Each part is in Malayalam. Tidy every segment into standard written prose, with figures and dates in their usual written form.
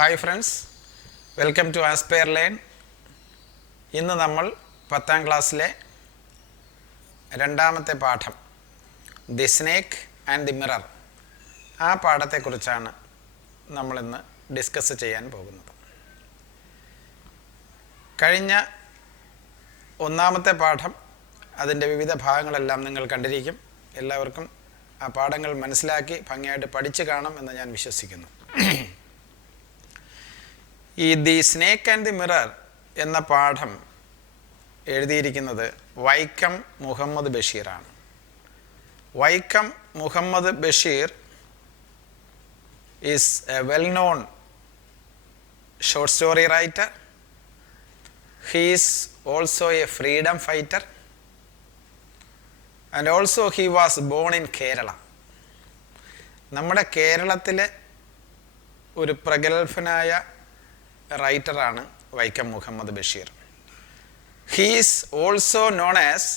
Hi friends, welcome to aspire learn. ഇന്ന് നമ്മൾ 10ാം ക്ലാസ്സിലെ രണ്ടാമത്തെ പാഠം the snake and the mirror, ആ പാഠത്തെക്കുറിച്ചാണ് നമ്മളിന്ന് ഡിസ്കസ് ചെയ്യാൻ പോകുന്നത്. കഴിഞ്ഞ ഒന്നാമത്തെ പാഠം അതിൻ്റെ വിവിധ ഭാഗങ്ങളെല്ലാം നിങ്ങൾ കണ്ടിരിക്കും. എല്ലാവർക്കും ആ പാഠങ്ങൾ മനസ്സിലാക്കി ഭംഗിയായിട്ട് പഠിച്ചു കാണും എന്ന് ഞാൻ വിശ്വസിക്കുന്നു. ഈ the snake and the mirror എന്ന പാഠം എഴുതിയിരിക്കുന്നത് വൈക്കം മുഹമ്മദ് ബഷീറാണ്. Vaikom Muhammad Basheer is a well known short story writer. He is also a freedom fighter and also he was born in Kerala. നമ്മുടെ കേരളത്തിലെ ഒരു പ്രഗത്ഭനായ റൈറ്ററാണ് Vaikom Muhammad Basheer. He is also known as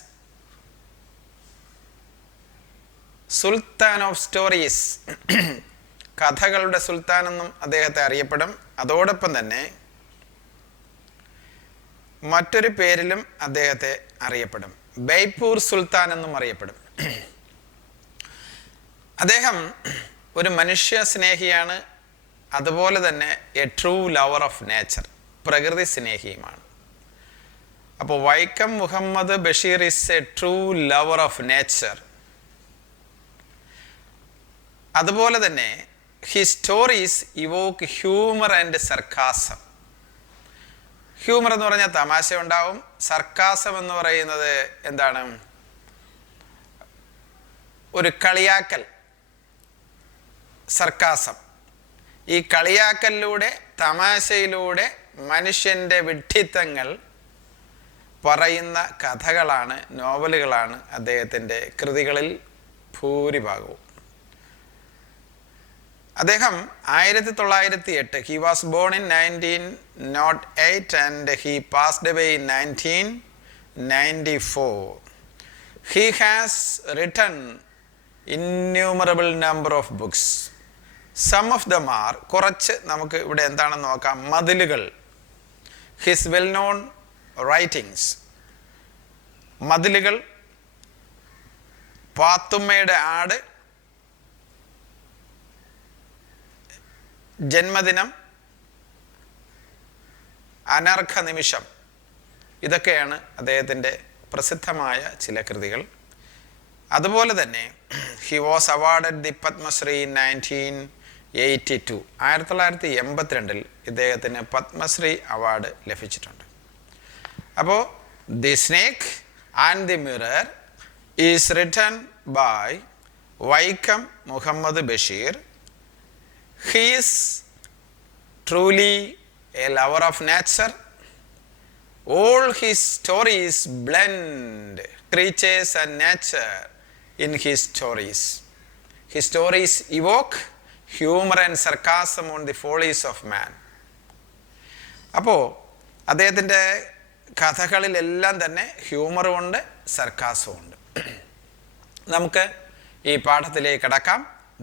sultan of stories. കഥകളുടെ സുൽത്താൻ എന്നും അദ്ദേഹത്തെ അറിയപ്പെടും. അതോടൊപ്പം തന്നെ മറ്റൊരു പേരിലും അദ്ദേഹത്തെ അറിയപ്പെടും, ബേപ്പൂർ സുൽത്താൻ എന്നും അറിയപ്പെടും. അദ്ദേഹം ഒരു മനുഷ്യ സ്നേഹിയാണ്, അതുപോലെ തന്നെ a true lover of nature, പ്രകൃതി സ്നേഹിയുമാണ്. അപ്പോൾ Vaikom Muhammad Basheer is a true lover of nature. അതുപോലെ തന്നെ his stories evoke humour and sarcasm. Humour എന്ന് പറഞ്ഞാൽ തമാശ ഉണ്ടാവും. സർക്കാസം എന്ന് പറയുന്നത് എന്താണ്? ഒരു കളിയാക്കൽ, സർക്കാസം. ഈ കളിയാക്കലിലൂടെ, തമാശയിലൂടെ മനുഷ്യൻ്റെ വിഡ്ഢിത്തങ്ങൾ പറയുന്ന കഥകളാണ്, നോവലുകളാണ് അദ്ദേഹത്തിൻ്റെ കൃതികളിൽ ഭൂരിഭാഗവും. അദ്ദേഹം 1908, he was born in 1908 and he passed away in 1994. He has written innumerable number of books. Some of them are, കുറച്ച് നമുക്ക് ഇവിടെ എന്താണെന്ന് നോക്കാം. മതിലുകൾ, ഹിസ് വെൽ നോൺ റൈറ്റിങ്സ്. മതിലുകൾ, പാത്തുമ്മയുടെ ആട്, ജന്മദിനം, അനർഘ നിമിഷം, ഇതൊക്കെയാണ് അദ്ദേഹത്തിൻ്റെ പ്രസിദ്ധമായ ചില കൃതികൾ. അതുപോലെ തന്നെ he was awarded the Padma Shri in 1982. 1982 ഇദ്ദേഹത്തിന് പത്മശ്രീ അവാർഡ് ലഭിച്ചിട്ടുണ്ട്. അപ്പോൾ the snake and the mirror is written by Vaikom Muhammad Basheer. He is truly a lover of nature. All his stories blend creatures and nature in his stories. His stories evoke humor and sarcasm on the follies of man. അപ്പോൾ അദ്ദേഹത്തിൻ്റെ കഥകളിലെല്ലാം തന്നെ ഹ്യൂമറും ഉണ്ട്, സർക്കാസവും ഉണ്ട്. നമുക്ക് ഈ പാഠത്തിലേക്ക് കടക്കാം.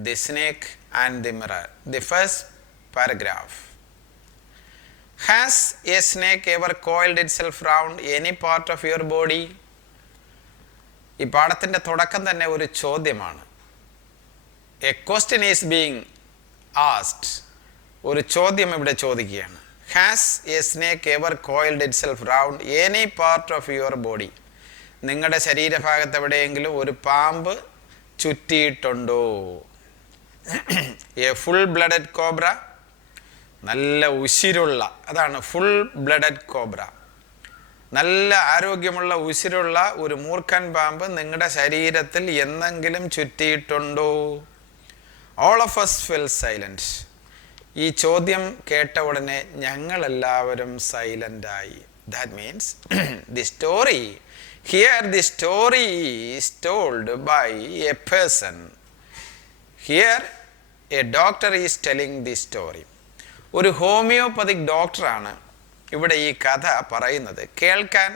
The snake and the mirror. The first paragraph. Has a snake ever coiled itself round any part of your body? ഈ പാഠത്തിൻ്റെ തുടക്കം തന്നെ ഒരു ചോദ്യമാണ്. A question is being asked. ഒരു ചോദ്യം ഇവിടെ ചോദിക്കുകയാണ്. Has A snake ever coiled it self round any part of your body? നിങ്ങളുടെ ശരീരഭാഗത്ത് എവിടെയെങ്കിലും ഒരു പാമ്പ് ചുറ്റിയിട്ടുണ്ടോ? എ ഫുൾ ബ്ലഡഡ് കോബ്ര, നല്ല ഉശിരുള്ള, അതാണ് ഫുൾ ബ്ലഡഡ് കോബ്ര. നല്ല ആരോഗ്യമുള്ള ഉശിരുള്ള ഒരു മൂർഖൻ പാമ്പ് നിങ്ങളുടെ ശരീരത്തിൽ എന്തെങ്കിലും ചുറ്റിയിട്ടുണ്ടോ? All of us fell silent. ഈ ചോദ്യം കേട്ട ഉടനെ ഞങ്ങളെല്ലാവരും സൈലൻ്റായി. That means the story here, the story is told by a person. Here a doctor is telling the story. ഒരു ഹോമിയോപ്പതിക് ഡോക്ടറാണ് ഇവിടെ ഈ കഥ പറയുന്നത്. കേൾക്കാൻ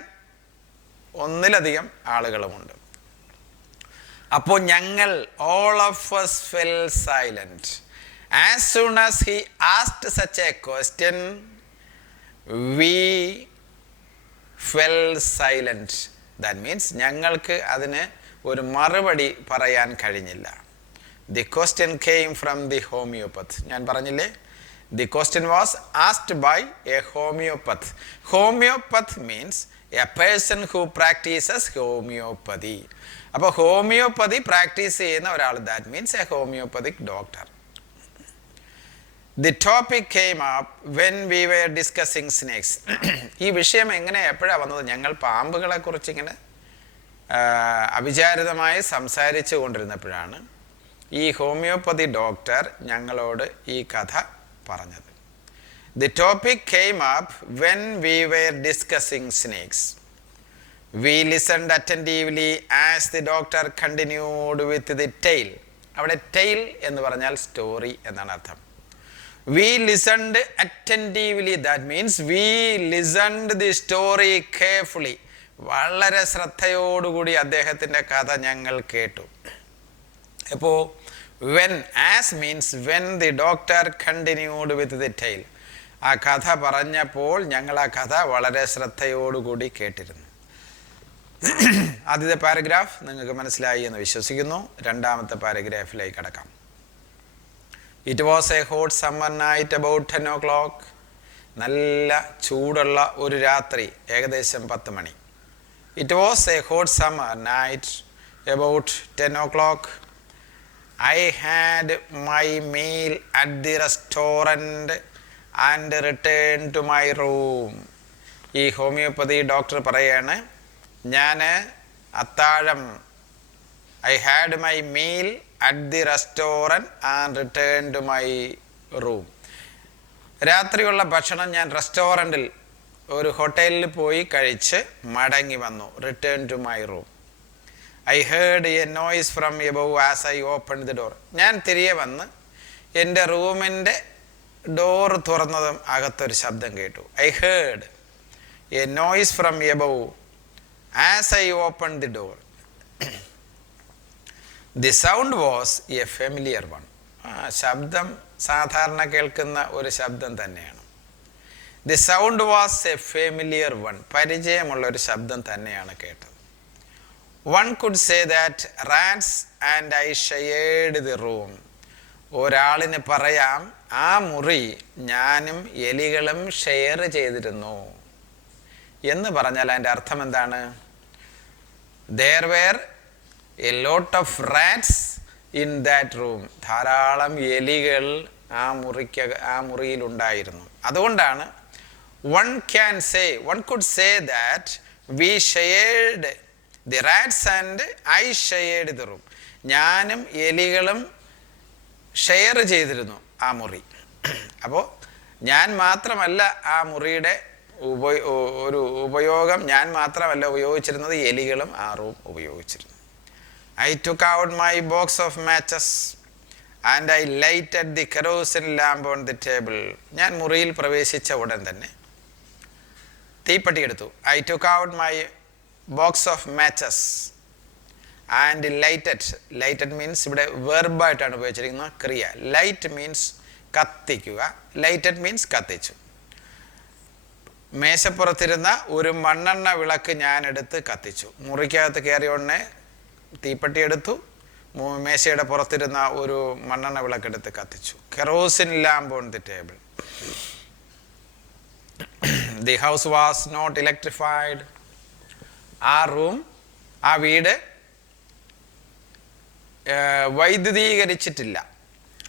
ഒന്നിലധികം ആളുകളുമുണ്ട്. അപ്പോൾ ഞങ്ങൾ, all of us fell silent As soon as he asked such a question, we fell silent. That means ഞങ്ങൾക്ക് അതിന് ഒരു മറുപടി പറയാൻ കഴിഞ്ഞില്ല. The question came from the homeopath. ഞാൻ പറഞ്ഞില്ലേ, the question was asked by a homeopath. Homeopath means a person who practices homeopathy. അപ്പോൾ ഹോമിയോപ്പതി പ്രാക്ടീസ് ചെയ്യുന്ന ഒരാൾ, that means a homeopathic doctor. The topic came up when we were discussing snakes. ഈ വിഷയം എപ്പോഴാണ് വന്നത്? ഞങ്ങൾ പാമ്പുകളെ കുറിച്ച് ഇങ്ങനെ അവിചാരിതമായി സംസാരിച്ചു കൊണ്ടിരുന്നപ്പോഴാണ് ഈ ഹോമിയോപ്പതി ഡോക്ടർ ഞങ്ങളോട് ഈ കഥ പറഞ്ഞത്. The topic came up when we were discussing snakes. We listened attentively as the doctor continued with the tale. അവിടെ tale എന്ന് പറഞ്ഞാൽ സ്റ്റോറി എന്നാണ് അർത്ഥം. We listened attentively. That means we listened the story carefully. വളരെ ശ്രദ്ധയോടുകൂടി അദ്ദേഹത്തിൻ്റെ കഥ ഞങ്ങൾ കേട്ടു. അപ്പോൾ when, as means when the doctor continued with the tale. ആ കഥ പറഞ്ഞപ്പോൾ ഞങ്ങൾ ആ കഥ വളരെ ശ്രദ്ധയോടുകൂടി കേട്ടിരുന്നു. ആദ്യത്തെ പാരഗ്രാഫ് നിങ്ങൾക്ക് മനസ്സിലായി എന്ന് വിശ്വസിക്കുന്നു. രണ്ടാമത്തെ പാരഗ്രാഫിലേക്ക് കടക്കാം. It was a hot summer night about 10 o'clock. നല്ല ചൂടുള്ള ഒരു രാത്രി, ഏകദേശം 10 മണി. It was a hot summer night about 10 o'clock. I had my meal at the restaurant and returned to my room. ഈ ഹോമിയോപ്പതി ഡോക്ടർ പറയാണ്, ഞാൻ അത്താഴം I had my meal at the restaurant and returned to my room. രാത്രിയുള്ള ഭക്ഷണം ഞാൻ റെസ്റ്റോറൻറ്റിൽ, ഒരു ഹോട്ടലിൽ പോയി കഴിച്ച് മടങ്ങി വന്നു. Return to my room. I heard a noise from above as I opened the door. ഞാൻ തിരികെ വന്ന് എൻ്റെ റൂമിൻ്റെ ഡോർ തുറന്നതും അകത്തൊരു ശബ്ദം കേട്ടു. I heard a noise from above as I opened the door. The sound was a familiar one. ശബ്ദം സാധാരണ കേൾക്കുന്ന ഒരു ശബ്ദം തന്നെയാണ്. The sound was a familiar one. പരിചയമുള്ള ഒരു ശബ്ദം തന്നെയാണ് കേട്ടത്. One could say that rats and I shared the room. ഒരാളിന് പറയാം, ആ മുറി ഞാനും എലികളും ഷെയർ ചെയ്തിരുന്നു എന്ന് പറഞ്ഞാൽ അതിൻ്റെ അർത്ഥം എന്താണ്? There were a lot of rats in that room. ധാരാളം എലികൾ ആ മുറിയിലുണ്ടായിരുന്നു. അതുകൊണ്ടാണ് one could say that we shared the rats and I shared the room. ഞാനും എലികളും ഷെയർ ചെയ്തിരുന്നു ആ മുറി. അപ്പോൾ ഞാൻ മാത്രമല്ല ആ മുറിയുടെ ഒരു ഉപയോഗം, ഞാൻ മാത്രമല്ല ഉപയോഗിച്ചിരുന്നത്, എലികളും ആ റൂം ഉപയോഗിച്ചിരുന്നു. I took out my box of matches and I lighted the kerosene lamp on the table. ഞാൻ മുറിയിൽ പ്രവേശിച്ച ഉടൻ തന്നെ തീപ്പെട്ടി എടുത്തു. I took out my box of matches and lighted means ഇവിടെ വെർബായിട്ടാണ് ഉപയോഗിച്ചിരിക്കുന്ന ക്രിയ. ലൈറ്റ് മീൻസ് കത്തിക്കുക, lighted means കത്തിച്ചു. മേശപ്പുറത്തിരുന്ന ഒരു മണ്ണെണ്ണ വിളക്ക് ഞാൻ എടുത്ത് കത്തിച്ചു. മുറിക്കകത്ത് കയറിയ ഉടനെ തീപ്പെട്ടി എടുത്തു, മേശയുടെ പുറത്തിരുന്ന ഒരു മണ്ണെണ്ണ വിളക്കെടുത്ത് കത്തിച്ചു. Kerosene lamp on the table. The house was not electrified. ആ വീട് വൈദ്യുതീകരിച്ചിട്ടില്ല.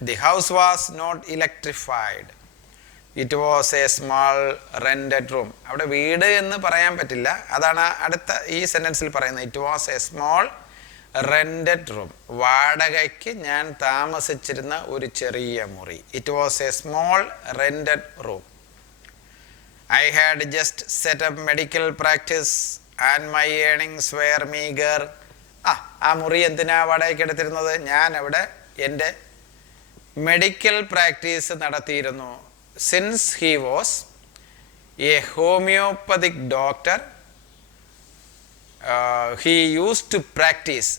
The house was not electrified. It was a small rented room. അവിടെ വീട് എന്ന് പറയാൻ പറ്റില്ല, അതാണ് അടുത്ത ഈ സെൻറ്റൻസിൽ പറയുന്നത്. It was a small rented room. വാടകയ്ക്ക് ഞാൻ താമസിച്ചിരുന്ന ഒരു ചെറിയ മുറി. It was a small rented room. I had just set up medical practice and my earnings were meagre. ആ മുറി എന്തിനാ വാടകയ്ക്ക് എടുത്തിരുന്നത്? ഞാൻ അവിടെ എൻ്റെ മെഡിക്കൽ പ്രാക്ടീസ് നടത്തിയിരുന്നു. Since he was a homoeopathic doctor, he used to practice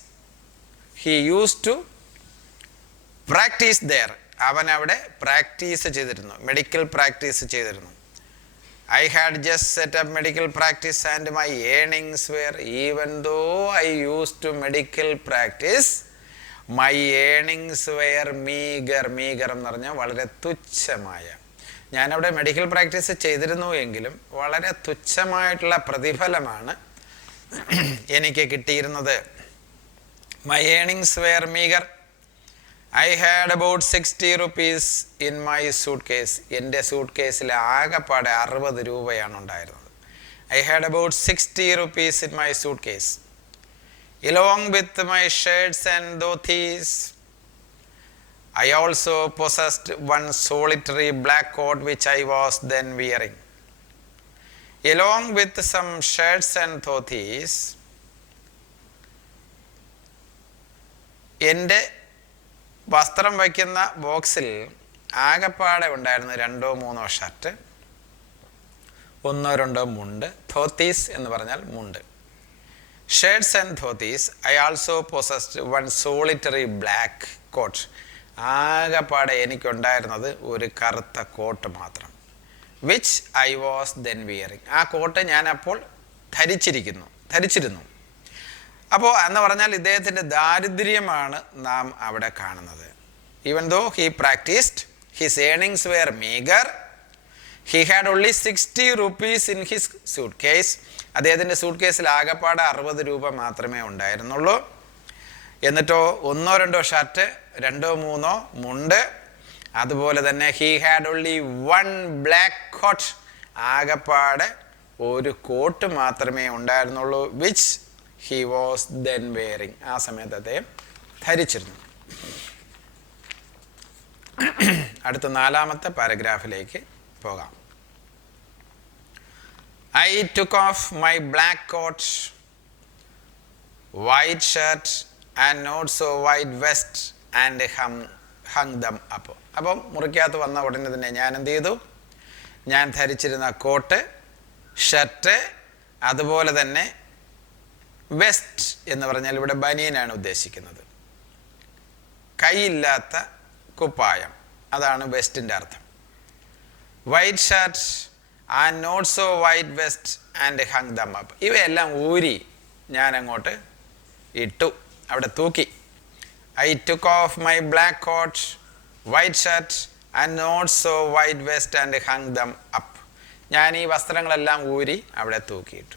there. അവൻ അവിടെ പ്രാക്ടീസ് ചെയ്തിരുന്നു, മെഡിക്കൽ പ്രാക്ടീസ് ചെയ്തിരുന്നു. I had just set up medical practice and my earnings were, even though I used to medical practice, my earnings were meager. Meager എന്ന് പറഞ്ഞാൽ വളരെ തുച്ഛമായ. ഞാനവിടെ മെഡിക്കൽ പ്രാക്ടീസ് ചെയ്തിരുന്നു എങ്കിലും വളരെ തുച്ഛമായിട്ടുള്ള പ്രതിഫലമാണ് എനിക്ക് കിട്ടിയിരുന്നത്. My earnings were meager. I had about 60 rupees in my suitcase. എൻ്റെ സൂട്ട്കേസിൽ ആകെപ്പാടെ 60 രൂപയാണ് ഉണ്ടായിരുന്നത്. I had about 60 rupees in my suitcase. Along with my shirts and dhotis, I also possessed one solitary black coat which I was then wearing. Along with some shirts and dhotis, എൻ്റെ വസ്ത്രം വയ്ക്കുന്ന ബോക്സിൽ ആകെപ്പാടെ ഉണ്ടായിരുന്ന 2-3 ഷർട്ട്, 1-2 മുണ്ട്. ധോത്തീസ് എന്ന് പറഞ്ഞാൽ മുണ്ട്. Shirts and dhotis. I also possessed one solitary black coat. ആകെപ്പാടെ എനിക്കുണ്ടായിരുന്നത് ഒരു കറുത്ത കോട്ട് മാത്രം. Which I was then wearing. ആ കോട്ട് ഞാൻ അപ്പോൾ ധരിച്ചിരുന്നു. അപ്പോൾ എന്ന് പറഞ്ഞാൽ ഇദ്ദേഹത്തിൻ്റെ ദാരിദ്ര്യമാണ് നാം അവിടെ കാണുന്നത്. Even though he practised, his earnings were meagre, he had only 60 rupees in his suitcase. അദ്ദേഹത്തിൻ്റെ സൂട്ട് കേസിൽ ആകെപ്പാടെ 60 രൂപ മാത്രമേ ഉണ്ടായിരുന്നുള്ളൂ. എന്നിട്ടോ 1-2 ഷർട്ട്, 2-3 മുണ്ട്. അതുപോലെ തന്നെ he had only one black coat. ആകെപ്പാടെ ഒരു കോട്ട് മാത്രമേ ഉണ്ടായിരുന്നുള്ളൂ. Which he was then wearing. ആ സമയത്ത് അദ്ദേഹം ധരിച്ചിരുന്നു. അടുത്ത 4ാമത്തെ പാരഗ്രാഫിലേക്ക് പോകാം. I took off my black coat, white shirt and not so white vest and hung them up. അപ്പം മുറിക്കകത്ത് വന്ന ഉടനെ തന്നെ ഞാൻ എന്ത് ചെയ്തു? ഞാൻ ധരിച്ചിരുന്ന കോട്ട്, ഷർട്ട്, അതുപോലെ തന്നെ വെസ്റ്റ് എന്ന് പറഞ്ഞാൽ ഇവിടെ ബനിയനാണ് ഉദ്ദേശിക്കുന്നത്. കൈയില്ലാത്ത കുപ്പായം, അതാണ് വെസ്റ്റിൻ്റെ അർത്ഥം. White shirt and not so white vest and hung them up. ഇവയെല്ലാം ഊരി ഞാൻ അങ്ങോട്ട് ഇട്ടു, അവിടെ തൂക്കി. I took off my black coat, white shirt and not so white vest and hung them up. ഞാൻ ഈ വസ്ത്രങ്ങളെല്ലാം ഊരി അവിടെ തൂക്കിയിട്ടു.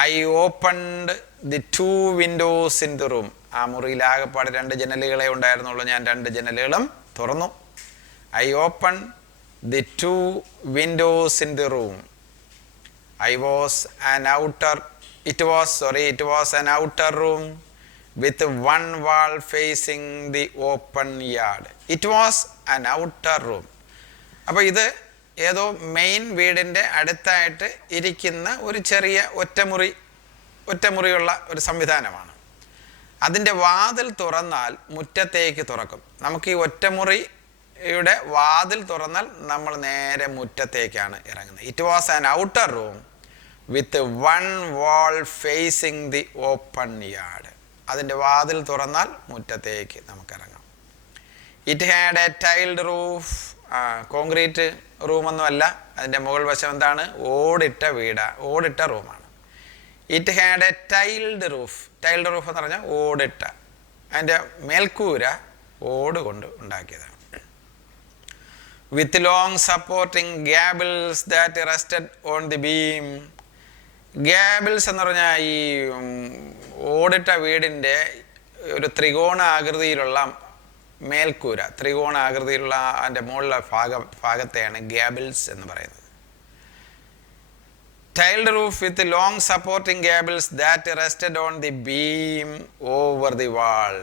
I opened the 2 windows in the room. ആ മുറിയിൽ ആകെപ്പാടെ 2 ജനലുകളെ ഉണ്ടായിരുന്നുള്ളൂ. ഞാൻ 2 ജനലുകളും തുറന്നു. I opened the 2 windows in the room. It was an outer room with one wall facing the open yard. It was an outer room. അപ്പോൾ ഇത് ഏതോ മെയിൻ വീടിൻ്റെ അടുത്തായിട്ട് ഇരിക്കുന്ന ഒരു ചെറിയ ഒറ്റമുറിയുള്ള ഒരു സംവിധാനമാണ്. അതിൻ്റെ വാതിൽ തുറന്നാൽ മുറ്റത്തേക്ക് തുറക്കും. നമുക്ക് ഈ ഒറ്റമുറിയുടെ വാതിൽ തുറന്നാൽ നമ്മൾ നേരെ മുറ്റത്തേക്കാണ് ഇറങ്ങുന്നത്. It was an outer room with one wall facing the open yard. അതിൻ്റെ വാതിൽ തുറന്നാൽ മുറ്റത്തേക്ക് നമുക്കിറങ്ങാം. It had a tiled roof. Concrete റൂമൊന്നുമല്ല, അതിൻ്റെ മുകൾ വശം എന്താണ്? ഓടിട്ട റൂമാണ്. It had a tiled roof. Tiled roof എന്ന് പറഞ്ഞാൽ ഓടിട്ട, അതിൻ്റെ മേൽക്കൂര ഓട് കൊണ്ട് ഉണ്ടാക്കിയതാണ്. With long supporting gables that rested on the beam. Gables എന്ന് പറഞ്ഞാൽ ഈ ഓടിട്ട വീടിൻ്റെ ഒരു ത്രികോണാകൃതിയിലുള്ള മേൽക്കൂര, ത്രികോണാകൃതിയിലുള്ള അതിൻ്റെ മുകളിലെ ഭാഗത്തെയാണ് ഗ്യാബിൾസ് എന്ന് പറയുന്നത്. Tiled roof with long supporting gables that rested on the beam over the wall.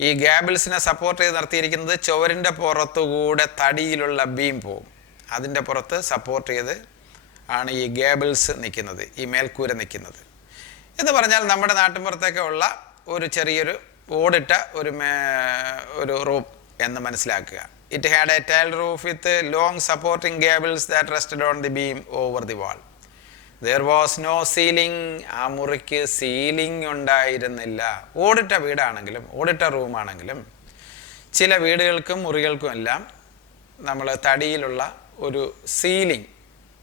ഈ ഗ്യാബിൾസിനെ സപ്പോർട്ട് ചെയ്ത് നിർത്തിയിരിക്കുന്നത് ചുവരിൻ്റെ പുറത്തുകൂടെ തടിയിലുള്ള ബീം പോവും. അതിൻ്റെ പുറത്ത് സപ്പോർട്ട് ചെയ്ത് ആണ് ഈ ഗ്യാബിൾസ് നിൽക്കുന്നത്, ഈ മേൽക്കൂര നിൽക്കുന്നത്. എന്ന് പറഞ്ഞാൽ നമ്മുടെ നാട്ടിൻപുറത്തൊക്കെ ഉള്ള ഒരു ചെറിയൊരു ഓടിട്ട ഒരു റൂം എന്ന് മനസ്സിലാക്കുക. It had a tiled roof with long supporting gables that rested on the beam over the wall. There was no ceiling. ആ മുറിക്ക് സീലിംഗ് ഉണ്ടായിരുന്നില്ല. ഓടിട്ട വീടാണെങ്കിലും ഓടിട്ട റൂമാണെങ്കിലും ചില വീടുകൾക്കും മുറികൾക്കും എല്ലാം നമ്മൾ തടിയിലുള്ള ഒരു സീലിംഗ്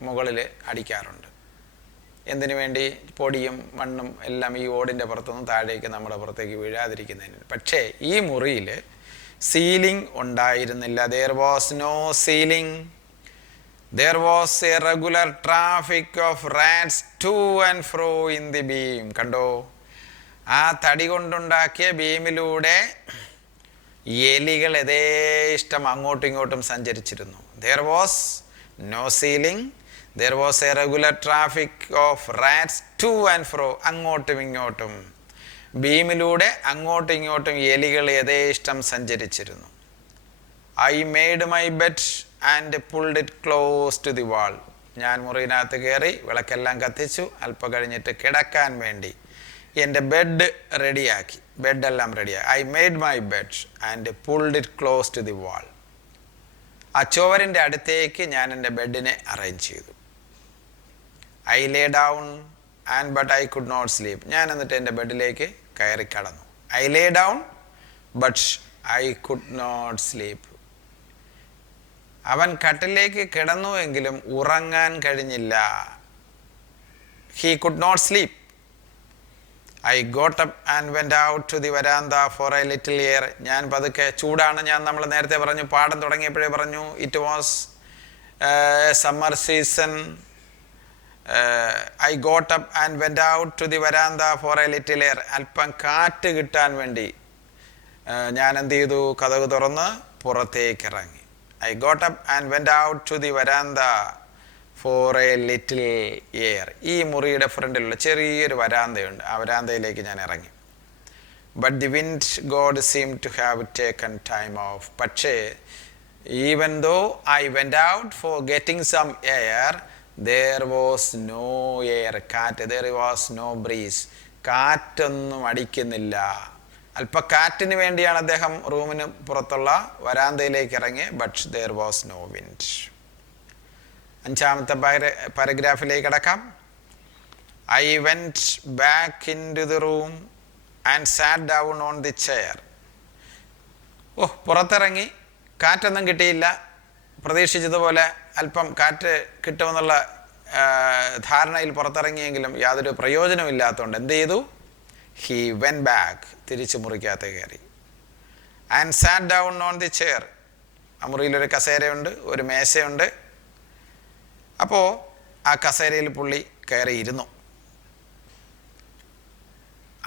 മുകളിൽ അടിക്കാറുണ്ട്. എന്തിനു വേണ്ടി? പൊടിയും മണ്ണും എല്ലാം ഈ ഓടിൻ്റെ പുറത്തുനിന്ന് താഴേക്ക് നമ്മുടെ പുറത്തേക്ക് വീഴാതിരിക്കുന്നതിന്. പക്ഷേ ഈ മുറിയിൽ സീലിംഗ് ഉണ്ടായിരുന്നില്ല. There was no ceiling. There was a regular traffic of rats to and fro in the beam. കണ്ടോ? ആ തടി കൊണ്ടുണ്ടാക്കിയ ബീമിലൂടെ എലികൾ യഥേഷ്ടം അങ്ങോട്ടും ഇങ്ങോട്ടും സഞ്ചരിച്ചിരുന്നു. There was no ceiling. There was a regular traffic of rats to and fro. അങ്ങോട്ടും ഇങ്ങോട്ടും ബീമിലൂടെ അങ്ങോട്ടും ഇങ്ങോട്ടും എലികൾ യഥേഷ്ടം സഞ്ചരിച്ചിരുന്നു. I made my bed and pulled it close to the wall. ഞാൻ മുറിയിനകത്ത് കയറി വിളക്കെല്ലാം കത്തിച്ചു. അല്പം കഴിഞ്ഞിട്ട് കിടക്കാൻ വേണ്ടി എൻ്റെ ബെഡ് റെഡിയാക്കി. ബെഡെല്ലാം റെഡിയാക്കി. I made my bed and pulled it close to the wall. ആ ചുവരിൻ്റെ അടുത്തേക്ക് ഞാൻ എൻ്റെ ബെഡിനെ അറേഞ്ച് ചെയ്തു. I lay down but I could not sleep. ഞാൻ എന്നിട്ട് എൻ്റെ ബെഡിലേക്ക് കയറി കടന്നു. I lay down but I could not sleep. അവൻ കട്ടിലേക്ക് കിടന്നുവെങ്കിലും ഉറങ്ങാൻ കഴിഞ്ഞില്ല. He could not sleep. I got up and went out to the veranda for a little air. ഞാൻ പതുക്കെ, ചൂടാണ്, നമ്മൾ നേരത്തെ പറഞ്ഞു, പാഠം തുടങ്ങിയപ്പോഴേ പറഞ്ഞു, it was summer season. I got up and went out to the veranda for a little air. അല്പം കാറ്റ് കിട്ടാൻ വേണ്ടി ഞാൻ എന്ത് ചെയ്തു? കതക് തുറന്ന് പുറത്തേക്ക് ഇറങ്ങി. I got up and went out to the veranda for a little air. ഈ മുറിയുടെ ഫ്രണ്ടിലുള്ള ചെറിയൊരു വരാന്തയുണ്ട്. ആ വരാന്തയിലേക്ക് ഞാൻ ഇറങ്ങി. But the wind god seemed to have taken time off. പക്ഷേ even though I went out for getting some air, there was no air. കാറ്റ്, there was no breeze. കാറ്റൊന്നും അടിക്കുന്നില്ല. അല്പ കാറ്റിന് വേണ്ടിയാണ് അദ്ദേഹം റൂമിന് പുറത്തുള്ള വരാന്തയിലേക്ക് ഇറങ്ങി. But there was no wind. അഞ്ചാമത്തെ പാരഗ്രാഫിലേക്ക് കടക്കാം. I went back into the room and sat down on the chair. പുറത്തിറങ്ങി, കാറ്റൊന്നും കിട്ടിയില്ല. പ്രതീക്ഷിച്ചതുപോലെ അല്പം കാറ്റ് കിട്ടുമെന്നുള്ള ധാരണയിൽ പുറത്തിറങ്ങിയെങ്കിലും യാതൊരു പ്രയോജനമില്ലാത്തതുകൊണ്ട് എന്ത് ചെയ്തു? He went back. തിരിച്ച് മുറിക്കകത്ത് കയറി. And sat down on the chair. ആ മുറിയിലൊരു കസേരയുണ്ട്, ഒരു മേശയുണ്ട്. അപ്പോൾ ആ കസേരയിൽ പുള്ളി കയറിയിരുന്നു.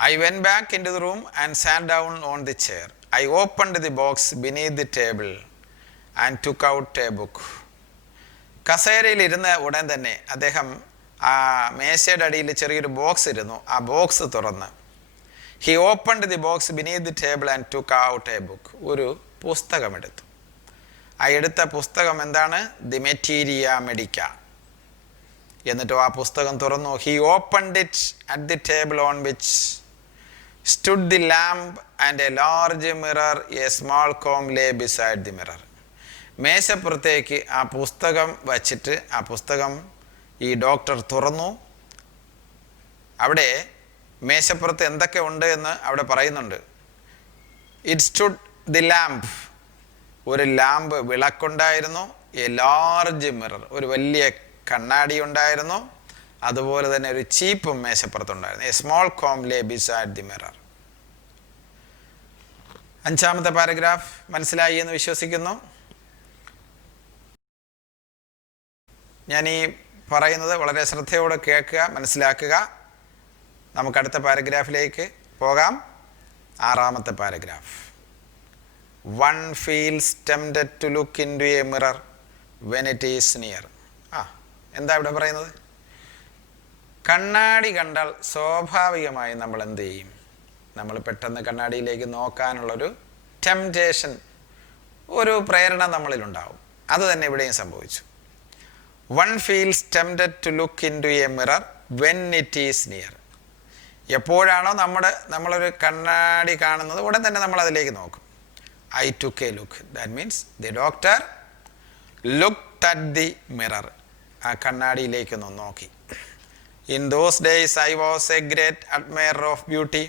I went back into the room and sat down on the chair. I opened the box beneath the table and took out a book. കസേരയിൽ ഇരുന്ന ഉടൻ തന്നെ അദ്ദേഹം ആ മേശയുടെ അടിയിൽ ചെറിയൊരു ബോക്സ് ഇരുന്നു. ആ ബോക്സ് തുറന്ന് He opened the box beneath the table and took out a book. ഒരു പുസ്തകമെടുത്തു. ആ എടുത്ത പുസ്തകം എന്താണ്? ദി മെറ്റീരിയ മെഡിക്ക. എന്നിട്ട് ആ പുസ്തകം തുറന്നു. He opened it at the table on which stood the lamp and a large mirror. A small comb lay beside the mirror. മേശപ്പുറത്തേക്ക് ആ പുസ്തകം വച്ചിട്ട് ആ പുസ്തകം ഈ ഡോക്ടർ തുറന്നു. അവിടെ മേശപ്പുറത്ത് എന്തൊക്കെ ഉണ്ട് എന്ന് അവിടെ പറയുന്നുണ്ട്. It stood the lamp. ഒരു ലാമ്പ്, വിളക്കുണ്ടായിരുന്നു. എ ലാർജ് മിറർ, ഒരു വലിയ കണ്ണാടി ഉണ്ടായിരുന്നു. അതുപോലെ തന്നെ ഒരു ചീപ്പും മേശപ്പുറത്തുണ്ടായിരുന്നു. A small comb lay beside the mirror. അഞ്ചാമത്തെ പാരഗ്രാഫ് മനസ്സിലായി എന്ന് വിശ്വസിക്കുന്നു. ഞാൻ ഈ പറയുന്നത് വളരെ ശ്രദ്ധയോടെ കേൾക്കുക, മനസ്സിലാക്കുക. നമുക്കടുത്ത പാരഗ്രാഫിലേക്ക് പോകാം. ആറാമത്തെ paragraph. One feels tempted to look into a mirror when it is near. എന്താ ഇവിടെ പറയുന്നത്? കണ്ണാടി കണ്ടാൽ സ്വാഭാവികമായി നമ്മൾ എന്ത് ചെയ്യും? നമ്മൾ പെട്ടെന്ന് കണ്ണാടിയിലേക്ക് നോക്കാനുള്ളൊരു ടെംപ്റ്റേഷൻ, ഒരു പ്രേരണ നമ്മളിലുണ്ടാവും. അത് തന്നെ ഇവിടെയും സംഭവിച്ചു. One feels tempted to look into a mirror when it is near. എപ്പോഴാണോ നമ്മളൊരു കണ്ണാടി കാണുന്നത് ഉടൻ തന്നെ നമ്മൾ അതിലേക്ക് നോക്കും. I took a look. That means the doctor looked at the mirror. ആ കണ്ണാടിയിലേക്കൊന്ന് നോക്കി. In those days I was a great admirer of beauty.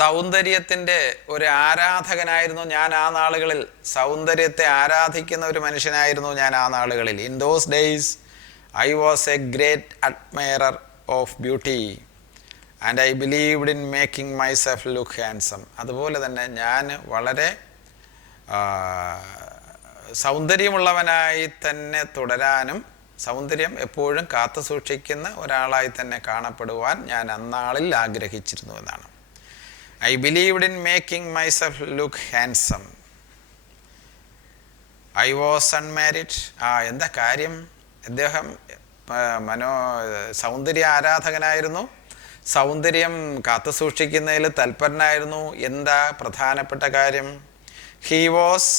സൗന്ദര്യത്തിൻ്റെ ഒരു ആരാധകനായിരുന്നു ഞാൻ ആ നാളുകളിൽ. സൗന്ദര്യത്തെ ആരാധിക്കുന്ന ഒരു മനുഷ്യനായിരുന്നു ഞാൻ ആ നാളുകളിൽ. In those days I was A great admirer of beauty and I believed in making myself look handsome. അതുപോലെ തന്നെ ഞാൻ വളരെ സൗന്ദര്യമുള്ളവനായി തന്നെ തുടരാനും സൗന്ദര്യം എപ്പോഴും കാത്തു സൂക്ഷിക്കുന്ന ഒരാളായി തന്നെ കാണപ്പെടുവാൻ ഞാൻ അന്നാളിൽ ആഗ്രഹിച്ചിരുന്നു എന്നാണ്. I believed in making myself look handsome. I was unmarried. എന്താ കാര്യം? അദ്ദേഹം സൗന്ദര്യ ആരാധകനായിരുന്നു, സൗന്ദര്യം കാത്തു സൂക്ഷിക്കുന്നതിൽ തൽപരനായിരുന്നു. എന്താ പ്രധാനപ്പെട്ട കാര്യം? He was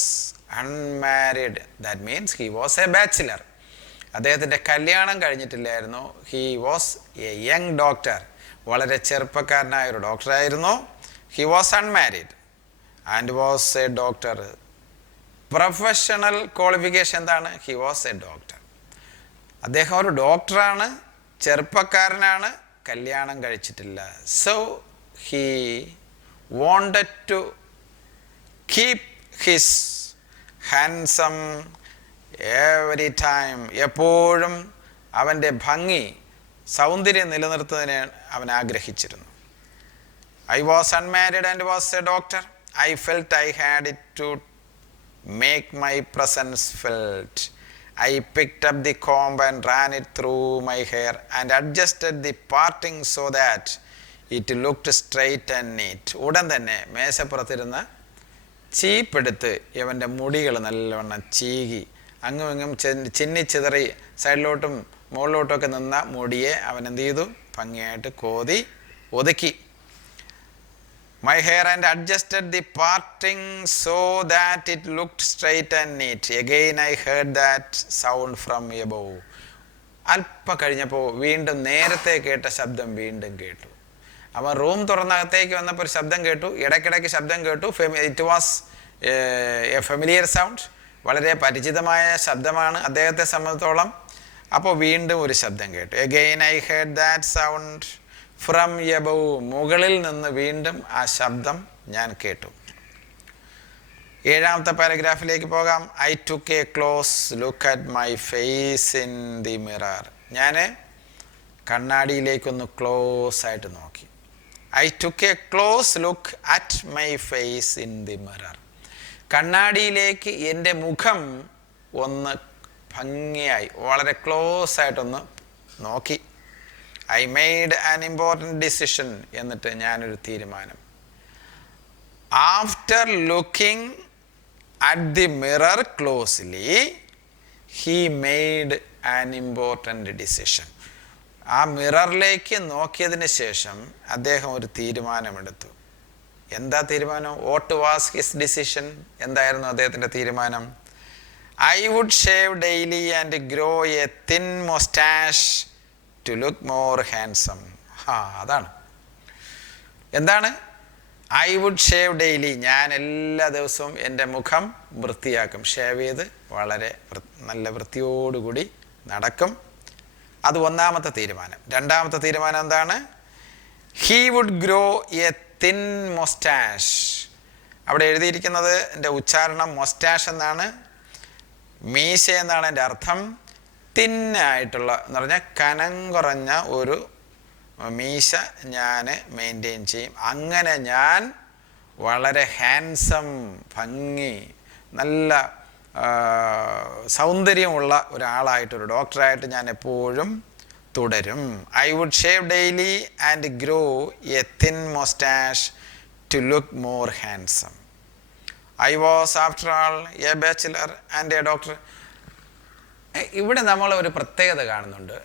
unmarried. That means he was a bachelor. അദ്ദേഹത്തിൻ്റെ കല്യാണം കഴിഞ്ഞിട്ടില്ലായിരുന്നു. He was a young doctor. വളരെ ചെറുപ്പക്കാരനായ ഒരു ഡോക്ടറായിരുന്നു. He was unmarried and was a doctor. Professional qualification എന്താണ്? He was a doctor. അദ്ദേഹം ഒരു ഡോക്ടറാണ്, ചെറുപ്പക്കാരനാണ്, കല്യാണം കഴിച്ചിട്ടില്ല. So he wanted to keep his handsome every time. എപ്പോഴും അവൻ്റെ ഭംഗി, സൗന്ദര്യം നിലനിർത്തുന്നതിന് അവൻ ആഗ്രഹിച്ചിരുന്നു. I was unmarried and was a doctor. I felt I had it to make my presence felt. I picked up the comb and ran it through my hair and adjusted the parting so that it looked straight and neat. ഉടൻ തന്നെ മേശപ്പുറത്തിരുന്ന ചീപ്പെടുത്ത് ഇവൻ്റെ മുടികൾ നല്ലവണ്ണം ചീകി അങ്ങും ഇങ്ങും ചിന്നിച്ചിതറി സൈഡിലോട്ടും മുകളിലോട്ടുമൊക്കെ നിന്ന മുടിയെ അവൻ എന്ത് ചെയ്തു? ഭംഗിയായിട്ട് കോതി ഒതുക്കി. My hair and adjusted the parting so that it looked straight and neat. Again I heard that sound from above. അല്പ കഴിഞ്ഞപ്പോൾ വീണ്ടും നേരത്തെ കേട്ട ശബ്ദം വീണ്ടും കേട്ടു. അവൻ റൂം തുറന്നകത്തേക്ക് വന്നപ്പോൾ ഒരു ശബ്ദം കേട്ടു, ഇടയ്ക്കിടയ്ക്ക് ശബ്ദം കേട്ടു. It was A familiar sound. വളരെ പരിചിതമായ ശബ്ദമാണ് അദ്ദേഹത്തെ സംബന്ധിച്ചോളം. അപ്പോൾ വീണ്ടും ഒരു ശബ്ദം കേട്ടു. Again I heard that sound from above. മുകളിൽ നിന്ന് വീണ്ടും ആ ശബ്ദം ഞാൻ കേട്ടു. 7ാമത്തെ പാരഗ്രാഫിലേക്ക് പോകാം. I took a close look at my face in the mirror. ഞാൻ കണ്ണാടിയിലേക്കൊന്ന് ക്ലോസ് ആയിട്ട് നോക്കി. I took a close look at my face in the mirror. കണ്ണാടിയിലേക്ക് എൻ്റെ മുഖം ഒന്ന് ഭംഗിയായി വളരെ ക്ലോസ് ആയിട്ടൊന്ന് നോക്കി. I made an important decision. എന്നിട്ട് ഞാനൊരു തീരുമാനം. After looking at the mirror closely, he made an important decision. ആ മിററിലേക്ക് നോക്കിയതിന് ശേഷം അദ്ദേഹം ഒരു തീരുമാനമെടുത്തു. എന്താ തീരുമാനം? What was his decision? എന്തായിരുന്നു അദ്ദേഹത്തിൻ്റെ തീരുമാനം? I would shave daily and grow a thin mustache to look more handsome. അതാണ്. എന്താണ്? I would shave daily. ഞാൻ എല്ലാ ദിവസവും എൻ്റെ മുഖം വൃത്തിയാക്കും. ഷേവ് ചെയ്ത് വളരെ നല്ല വൃത്തിയോടുകൂടി നടക്കും. അത് ഒന്നാമത്തെ തീരുമാനം. 2ാമത്തെ തീരുമാനം എന്താണ്? He would grow a thin mustache. അവിടെ എഴുതിയിരിക്കുന്നത് എൻ്റെ ഉച്ചാരണം മൊസ്റ്റാഷ് എന്നാണ്. മീശ എന്നാണ് എൻ്റെ അർത്ഥം. തിന്നായിട്ടുള്ള എന്ന് പറഞ്ഞാൽ കനം കുറഞ്ഞ ഒരു മീശ ഞാൻ മെയിൻറ്റെയിൻ ചെയ്യും. അങ്ങനെ ഞാൻ വളരെ ഹാൻസം, ഭംഗി, നല്ല സൗന്ദര്യമുള്ള ഒരാളായിട്ടൊരു ഡോക്ടറായിട്ട് ഞാൻ എപ്പോഴും തുടരും. I would shave daily and grow a thin mustache to look more handsome. I was after all a bachelor and a doctor. ഇവിടെ നമ്മൾ ഒരു പ്രത്യേകത കാണുന്നുണ്ട്.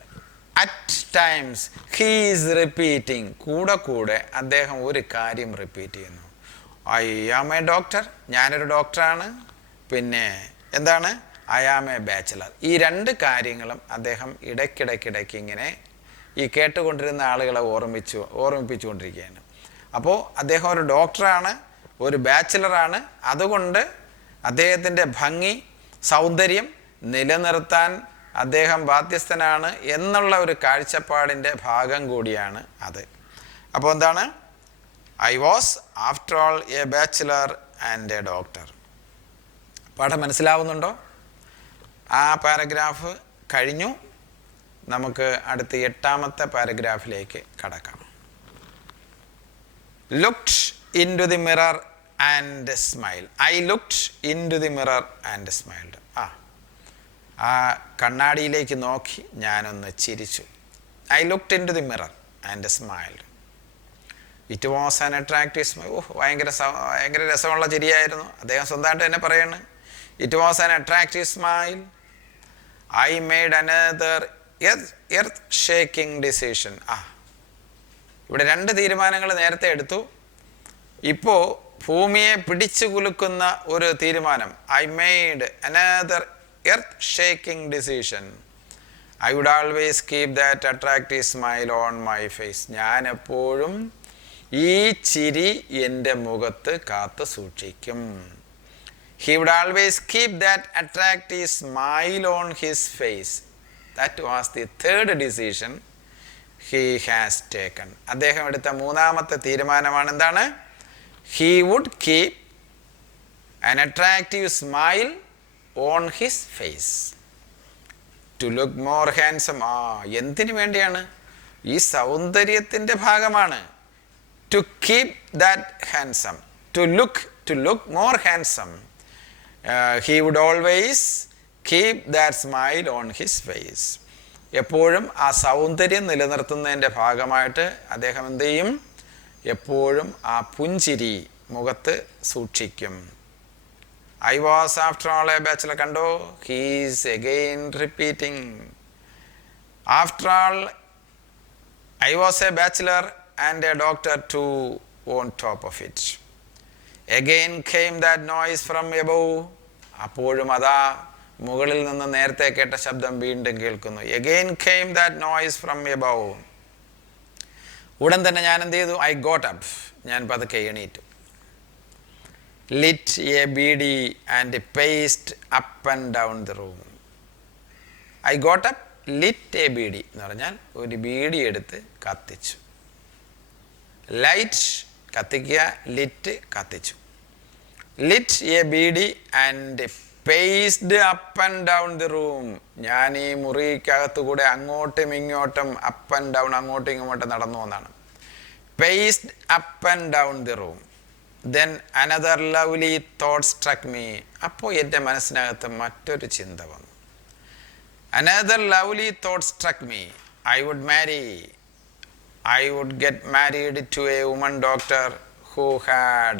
At times he is repeating. കൂടെ അദ്ദേഹം ഒരു കാര്യം റിപ്പീറ്റ് ചെയ്യുന്നു. I am a doctor. ഞാനൊരു ഡോക്ടറാണ്. പിന്നെ എന്താണ്? I am a bachelor. ഈ 2 കാര്യങ്ങളും അദ്ദേഹം ഇടയ്ക്കിടയ്ക്ക് ഇങ്ങനെ ഈ കേട്ടുകൊണ്ടിരുന്ന ആളുകളെ ഓർമ്മിപ്പിച്ചുകൊണ്ടിരിക്കുകയാണ്. അപ്പോൾ അദ്ദേഹം ഒരു ഡോക്ടറാണ്, ഒരു ബാച്ചിലറാണ്. അതുകൊണ്ട് അദ്ദേഹത്തിൻ്റെ ഭംഗി, സൗന്ദര്യം നിലനിർത്താൻ അദ്ദേഹം ബാധ്യസ്ഥനാണ് എന്നുള്ള ഒരു കാഴ്ചപ്പാടിൻ്റെ ഭാഗം കൂടിയാണ് അത്. അപ്പോൾ എന്താണ്? I was, after all, a bachelor and a doctor. പാഠം മനസ്സിലാവുന്നുണ്ടോ? ആ പാരഗ്രാഫ് കഴിഞ്ഞു. നമുക്ക് അടുത്ത 8ാമത്തെ പാരഗ്രാഫിലേക്ക് കടക്കാം. Looked into the mirror and smiled. I looked into the mirror and smiled. ആ കണ്ണാടിയിലേക്ക് നോക്കി ഞാനൊന്ന് ചിരിച്ചു. I looked into the mirror and smiled. It was an attractive smile. ഭയങ്കര രസമുള്ള ചിരിയായിരുന്നു. അദ്ദേഹം സ്വന്തമായിട്ട് തന്നെ പറയാണ്. It was an attractive smile. I made another earth-shaking decision. ഇവിടെ 2 തീരുമാനങ്ങൾ നേരത്തെ എടുത്തു. ഇപ്പോൾ ഭൂമിയെ പിടിച്ചു കുലുക്കുന്ന ഒരു തീരുമാനം. I made another earth-shaking decision. I would always keep that attractive smile on my face. ഞാൻ എപ്പോഴും ഈ ചിരി എൻ്റെ മുഖത്ത് കാത്തു സൂക്ഷിക്കും. He would always keep that attractive smile on his face. That was the 3rd decision he has taken. അദ്ദേഹം എടുത്ത 3ാമത്തെ തീരുമാനമാണ് എന്താണ്? He would keep an attractive smile on his face. To look more handsome. എന്തിനു വേണ്ടിയാണ്? ഈ സൗന്ദര്യത്തിൻ്റെ ഭാഗമാണ്. To keep that handsome. To look more handsome. He would always keep that smile on his face. എപ്പോഴും ആ സൗന്ദര്യം നിലനിർത്തുന്നതിൻ്റെ ഭാഗമായിട്ട് അദ്ദേഹം എന്ത് ചെയ്യും? എപ്പോഴും ആ പുഞ്ചിരി മുഖത്ത് സൂക്ഷിക്കും. I was, after all, a bachelor. കണ്ടോ? He is again repeating. After all, I was a bachelor and a doctor too on top of it. Again came that noise from above. അപ്പോഴും അതാ മുകളിൽ നിന്ന് നേരത്തെ കേട്ട ശബ്ദം വീണ്ടും കേൾക്കുന്നു. Again came that noise from above. ഉടൻ തന്നെ ഞാൻ എന്ത് ചെയ്തു? I got up. ഞാൻ പതുക്കെ എണീറ്റു. Lit a beedi and paced up and down the room. I got up, lit a beedi എന്ന് പറഞ്ഞാൽ ഒരു ബീഡി എടുത്ത് കത്തിച്ചു. ലൈറ്റ് കത്തിക്കുക, ലിറ്റ് കത്തിച്ചു. lit a beedi and paced up and down the room. ഞാൻ ഈ മുറിക്കകത്തുകൂടെ അങ്ങോട്ടും ഇങ്ങോട്ടും up and down, അങ്ങോട്ടും ഇങ്ങോട്ടും നടന്നു എന്നാണ്. Paced up and down the room. Then another lovely thought struck me. അപ്പോൾ എൻ്റെ മനസ്സിനകത്ത് മറ്റൊരു ചിന്ത വന്നു. Another lovely thought struck me. I would get married to a woman doctor who had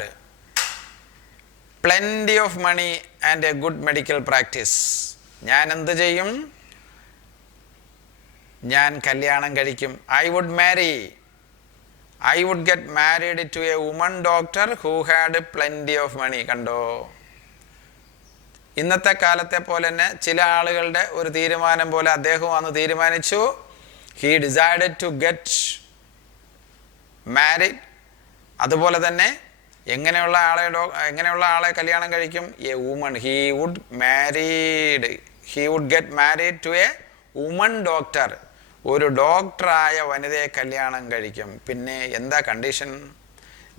plenty of money and a good medical practice. ഞാൻ എന്ത് ചെയ്യും? ഞാൻ കല്യാണം കഴിക്കും. I would get married to a woman doctor who had plenty of money. കണ്ടോ? ഇന്നത്തെ കാലത്തെ പോലെ തന്നെ ചില ആളുകളുടെ ഒരു തീരുമാനം പോലെ അദ്ദേഹം അന്ന് തീരുമാനിച്ചു. He decided to get married. അതുപോലെ തന്നെ എങ്ങനെയുള്ള ആളെ കല്യാണം കഴിക്കും? A woman. He would get married to a woman doctor. ഒരു ഡോക്ടറായ വനിതയെ കല്യാണം കഴിക്കും. പിന്നെ എന്താ condition?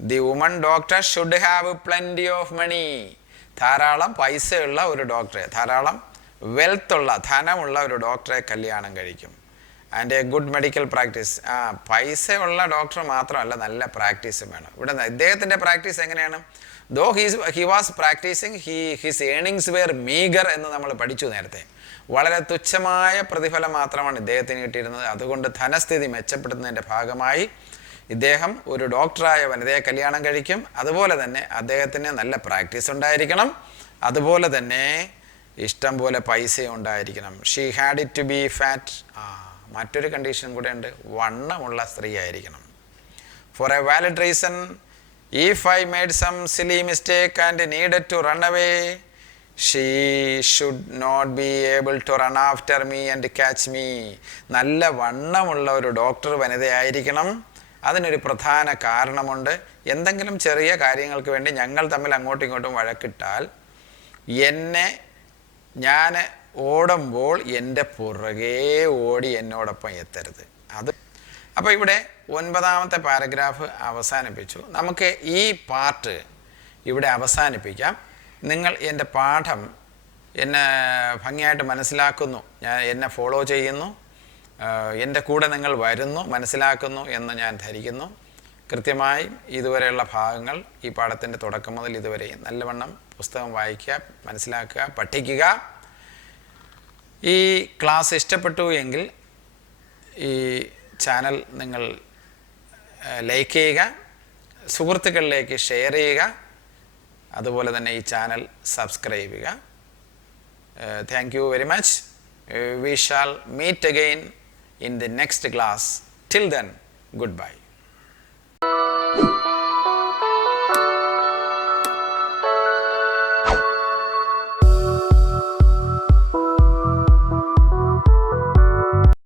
The woman doctor should have plenty of money. ധാരാളം പൈസയുള്ള ഒരു ഡോക്ടറെ, ധാരാളം വെൽത്തുള്ള, ധനമുള്ള ഒരു ഡോക്ടറെ കല്യാണം കഴിക്കും. And a good medical practice. പൈസയുള്ള ഡോക്ടർ മാത്രമല്ല, നല്ല പ്രാക്ടീസും വേണം. ഇവിടെ ഇദ്ദേഹത്തിൻ്റെ പ്രാക്ടീസ് എങ്ങനെയാണ്? Though he was practising, his earnings were meagre എന്ന് നമ്മൾ പഠിച്ചു നേരത്തെ. വളരെ തുച്ഛമായ പ്രതിഫലം മാത്രമാണ് ഇദ്ദേഹത്തിന് കിട്ടിയിരുന്നത്. അതുകൊണ്ട് ധനസ്ഥിതി മെച്ചപ്പെടുത്തുന്നതിൻ്റെ ഭാഗമായി ഇദ്ദേഹം ഒരു ഡോക്ടറായ വനിതയെ കല്യാണം കഴിക്കും. അതുപോലെ തന്നെ അദ്ദേഹത്തിന് നല്ല പ്രാക്ടീസ് ഉണ്ടായിരിക്കണം. അതുപോലെ തന്നെ ഇഷ്ടം പോലെ പൈസ ഉണ്ടായിരിക്കണം. She had it to be fat. മറ്റൊരു കണ്ടീഷൻ കൂടെ ഉണ്ട്, വണ്ണമുള്ള സ്ത്രീ ആയിരിക്കണം. For a valid reason, if I made some silly mistake and needed to run away, she should not be able to run after me and catch me. നല്ല വണ്ണമുള്ള ഒരു ഡോക്ടർ വനിതയായിരിക്കണം. അതിനൊരു പ്രധാന കാരണമുണ്ട്. എന്തെങ്കിലും ചെറിയ കാര്യങ്ങൾക്ക് വേണ്ടി ഞങ്ങൾ തമ്മിൽ അങ്ങോട്ടും ഇങ്ങോട്ടും വഴക്കിട്ടാൽ ഞാൻ ഓടുമ്പോൾ എൻ്റെ പുറകെ ഓടി എന്നോടൊപ്പം എത്തരുത്. അപ്പോൾ ഇവിടെ 9ാമത്തെ പാരഗ്രാഫ് അവസാനിപ്പിച്ചു. നമുക്ക് ഈ പാർട്ട് ഇവിടെ അവസാനിപ്പിക്കാം. നിങ്ങൾ എൻ്റെ പാഠം എന്നെ ഭംഗിയായിട്ട് മനസ്സിലാക്കുന്നു, എന്നെ ഫോളോ ചെയ്യുന്നു, എൻ്റെ കൂടെ നിങ്ങൾ വരുന്നു, മനസ്സിലാക്കുന്നു എന്ന് ഞാൻ ധരിക്കുന്നു. കൃത്യമായി ഇതുവരെയുള്ള ഭാഗങ്ങൾ ഈ പാഠത്തിൻ്റെ തുടക്കം മുതൽ ഇതുവരെയും നല്ലവണ്ണം പുസ്തകം വായിക്കുക, മനസ്സിലാക്കുക, പഠിക്കുക. ഈ ക്ലാസ് ഇഷ്ടപ്പെട്ടു എങ്കിൽ ഈ ചാനൽ നിങ്ങൾ ലൈക്ക് ചെയ്യുക, സുഹൃത്തുക്കളിലേക്ക് ഷെയർ ചെയ്യുക, അതുപോലെ തന്നെ ഈ ചാനൽ സബ്സ്ക്രൈബ് ചെയ്യുക. Thank you very much. We shall meet again in the next class. Till then, goodbye.